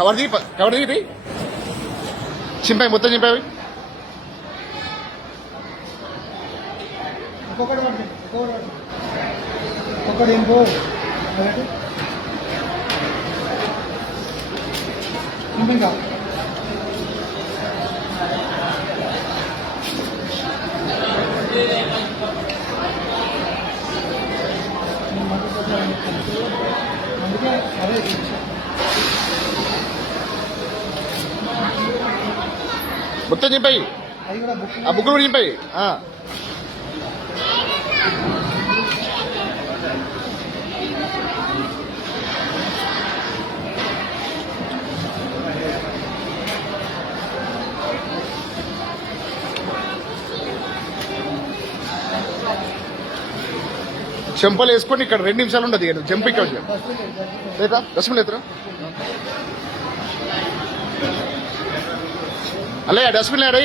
Cover ఒక్కొక్కటి cover ఒక్కొక్కటి చింపాయి మొత్తం చింపాయి ఇంకా అందుకే అదే మొత్తం చింపై ఆ బుక్ కూడా చింపై చెంపలు వేసుకొని ఇక్కడ రెండు నిమిషాలు ఉండదు ఇక జంప్ ఇక్కడ లేదా డస్ట్బిన్ లేదురా? అల్లే డస్ట్బిన్ లేడీ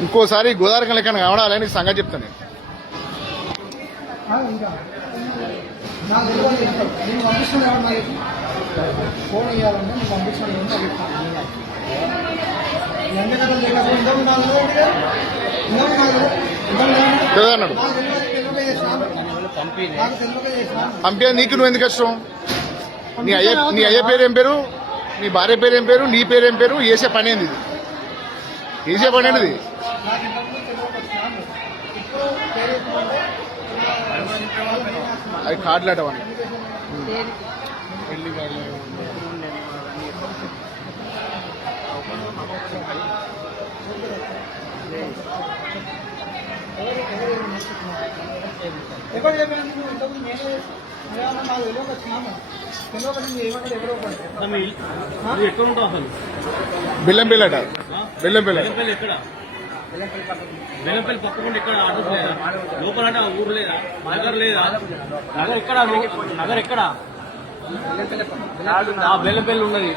ఇంకోసారి గోదావరి లెక్క కావడాలని సంగతి చెప్తాను నేను. ఫోన్ చెప్తాను ఎంత లేకపోతే అన్నాడు నాకు తెలియదు తెలియక చేసినాను నాకు తెలియక చేసినాను పంపే నీకు నువ్వు ఎందుకు ఇష్టం నీ అయ్య నీ అయ్య పేరు ఏం పేరు? నీ భార్య పేరు ఏం పేరు? నీ పేరు ఏం పేరు? వేసే పని ఏంది ఇది? వేసే పని ఏంటిది? నాకు ఇంతకుముందు తెలియక వచ్చినాను ఎక్కడ చెప్పినా ఇంతకుముందు నేనే నాకు తెలియక ఎవరో ఎక్కడ ఉంటావు అసలు? బెల్లం బిల్లట బెల్లం బిల్ల బెల్లంపల్లి ఎక్కడ? బెల్లంపల్లి పక్కకుండా ఎక్కడ అడ్రస్ లేదా లోపల అంటే ఆ ఊరు లేదా? నగర్ లేదా? నగర్ ఎక్కడ? నగర్ ఎక్కడ? ఆ బెల్లంపల్లి ఉన్నది.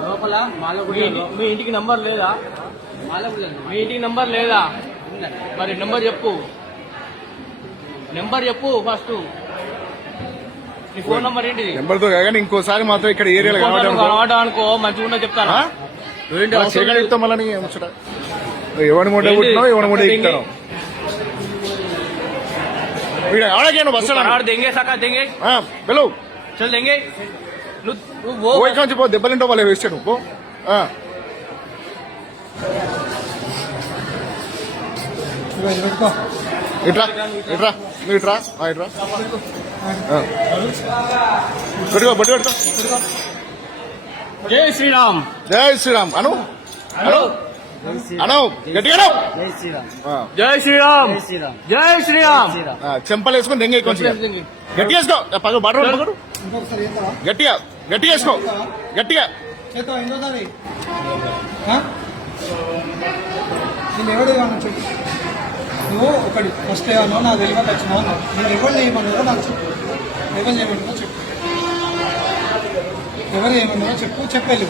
లోపల మీ ఇంటి- మీ ఇంటికి నంబర్ లేదా? మీ ఇంటికి నంబర్ లేదా? మరి నెంబర్ చెప్పు. నెంబర్ చెప్పు ఫస్ట్. నీ ఫోన్ నెంబర్ ఏంటిది? నెంబర్తో ఇంకోసారి మాత్రం ఇక్కడ ఏరియాలో కావడం అనుకో మంచిగా ఉన్నా చెప్తాను చెప్తాం మళ్ళీ ముచ్చట? ఎవరి మూట పుట్టినా ఎవరి మూట ఎక్కుతాను దెంగే. దెంగే హలో చల్ దెంగే. నువ్వు ఇక్కడ నుంచి పో? దెబ్బలింటో వాళ్ళు వేస్తాడు పో. ఇట్రా ఇట్రా నువ్వు ఇట్రా. ఇట్రా పెట్టుకో బట్టి పెట్టుకో. జై శ్రీరామ్. జై శ్రీరామ్. అను. అను. అను. గట్టిగా జై శ్రీరామ్. జై శ్రీరామ్. చెంపలు వేసుకొని దెంగ కొంచెం గట్టిగా వేసుకో. పగ బటర్ గట్టిగా గట్టిగా వేసుకో. గట్టిగా. ఎవడు నువ్వు ఒకటి ఫస్ట్ ఏమన్నా నాకు తెలియక వచ్చినావు అన్నావు. నేను ఎవరు చేయమన్నారో నాకు చెప్పు. ఎవరు చేయమన్నారో చెప్పు. ఎవరు ఏమన్నారో చెప్పు చెప్పేళ్ళు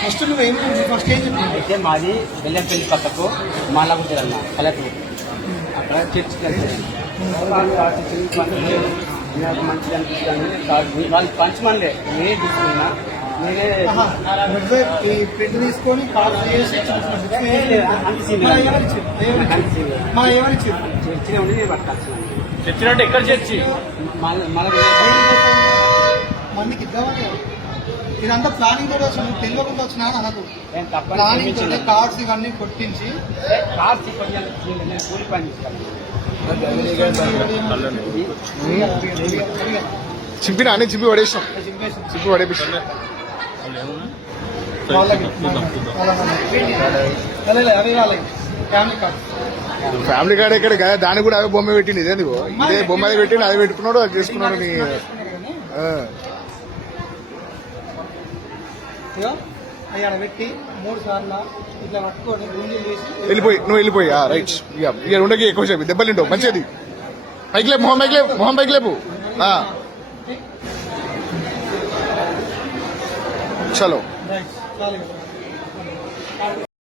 ఫస్ట్ నువ్వు ఏం ఫస్ట్ ఏం చెప్పు? అయితే మాది బెల్లంపల్లి పక్కకు మాలాగుంటుంది అన్న పల్లెటూరు అక్కడ చర్చ్. నాకు మంచిగా అనిపిస్తుంది. వాళ్ళు పంచమనిలే నేనే తీసుకున్నా ఈ ప్రింట్ తీసుకొని కాల్ చేసి మా ఉండి నేను ఎక్కడ చర్చి మందికి ఇద్దామని ఇదంతా ప్లానింగ్ తోటి వచ్చిన తెలియకుండా వచ్చినా అనకు ప్లానింగ్ తోటి. కార్డ్స్ ఇవన్నీ కొట్టించి కార్ తీసుకొని నేను కూలి పని చింపినా అన్ని చింపి చింపేసి. చింపి పడేపిస్తాం ఫ్యామిలీ కార్డ్ ఎక్కడ కదా. దానికి కూడా అదే బొమ్మ పెట్టింది ఇదే నువ్వు ఇదే బొమ్మ అది పెట్టింది అదే పెట్టుకున్నాడు అది చేసుకున్నాడు నీ అవి పెట్టి మూడు సార్లు ఇట్లా పట్టుకొని వెళ్ళిపోయి నువ్వు వెళ్ళిపోయి రైట్. ఇక ఇక ఉండకి ఎక్కువ సేపు. దెబ్బలు మంచిది. పైకి లేపు మొహం పైకి లేపు మొహం పైకి లేపు. ఆ, చలో రైట్ చాలు ఇక.